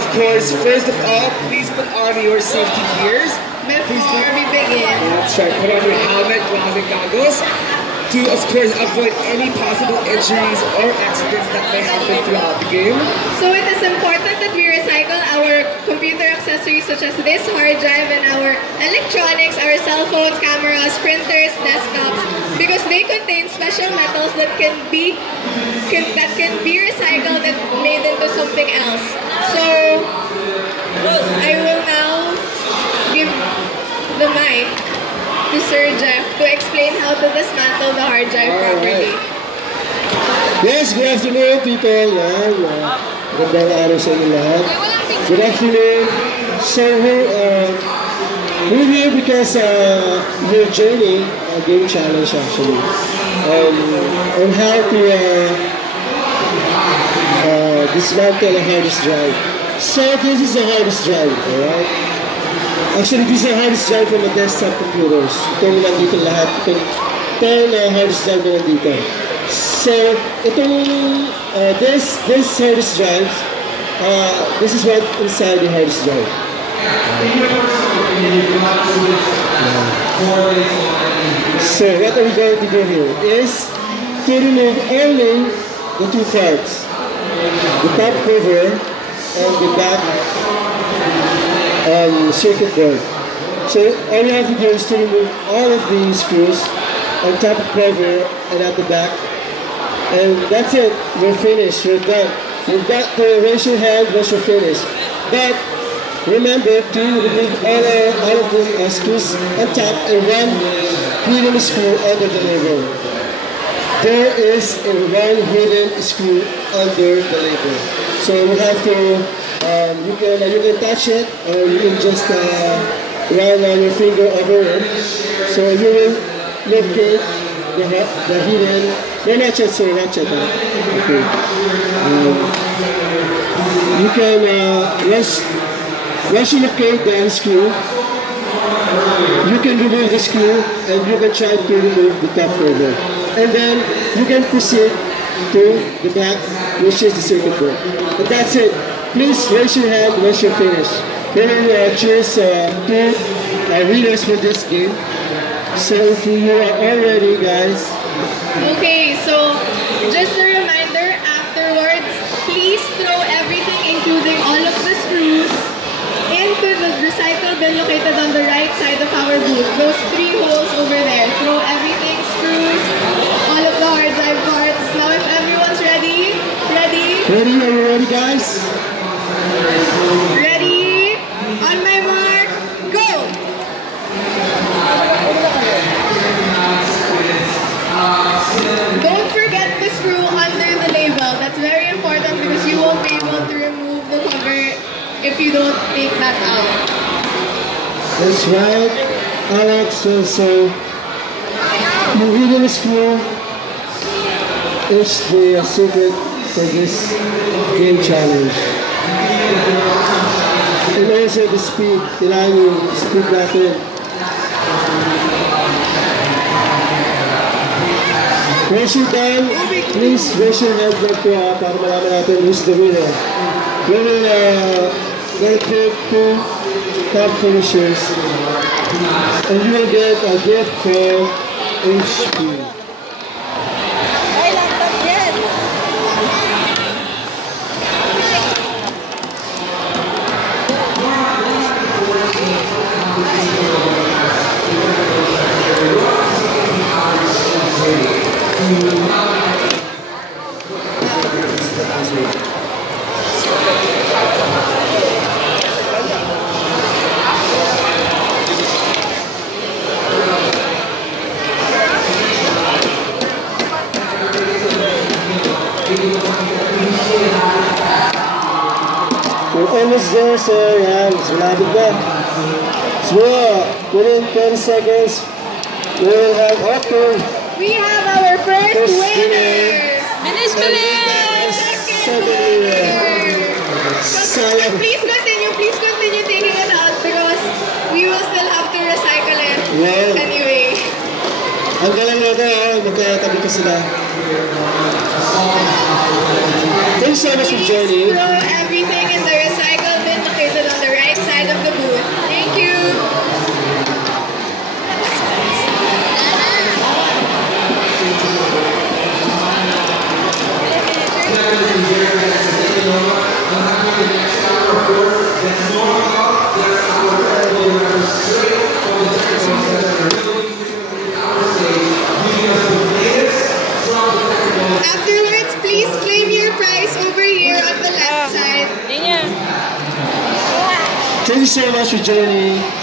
of course, first of all, please put on your safety gears. Before we begin. That's right. Put on your helmet, gloves, and goggles to, of course, avoid any possible injuries or accidents that may happen throughout the game. So it is important that we recycle our computer accessories such as this hard drive and our electronics, our cell phones, cameras, printers, desktops, because they contain special metals that can be recycled and made into something else. So I will now give the mic to Sir Jeff to explain how to dismantle the hard drive properly. Yes, good afternoon people. Yan, gandang araw sa inyo lahat. Good afternoon. So we're here because we're joining a game challenge actually on how to dismantle a hard disk drive. So this is a hard disk drive, alright? Actually, this is a hard disk drive from the desktop computers. Itong nandito lahat. Itong hard disk drive na nandito. So, itong, this hard disk drive, this is what inside the hard disk drive. So, what are we going to do here is to remove only the two parts. The top cover and the back circuit board. So all you have to do is to remove all of the screws on top of the cover and at the back. And that's it. We're finished. We're done. You've got to raise your hand once you're finished. But remember to remove all of the screws on top and one hidden screw under the label. There is one hidden screw under the label. So you have to you can touch it or you can just run on your finger over it. So you will locate the hidden. No, not yet, sorry, not yet. Okay. You can once you locate the screw, you can remove the screw and you can try to remove the top cover. And then you can proceed to the back, which is the circuit board. And that's it. Please raise your hand once you're finished. We will choose two winners for this game. So if you are all ready, guys. Okay, so just a reminder, afterwards, please throw everything, including all of the screws, into the recycle bin located on the right side of our booth. Those three holes over there. Throw everything, screws, all of the hard drive parts. Now if everyone's ready? Ready? Are you ready, guys? Ready? On my mark, go! Don't forget the screw under the label. That's very important because you won't be able to remove the cover if you don't take that out. That's right. Alright, so the hidden screw is the secret for this game challenge. And also the speed, kailangan yung speed natin. Once you're done, please raise your hand up para malaman natin who's the winner. We will dedicate two top finishers and you will get a gift from HP. We're almost there, so yan, malapit na. So, within 10 seconds, we will have after. We have our first winner! Finish! Please continue taking it out because we will still have to recycle it anyway. Ang galang na ito, magkatabi ka sila. Thanks so much for joining. Throw everything in the recycle Thank you so much for joining.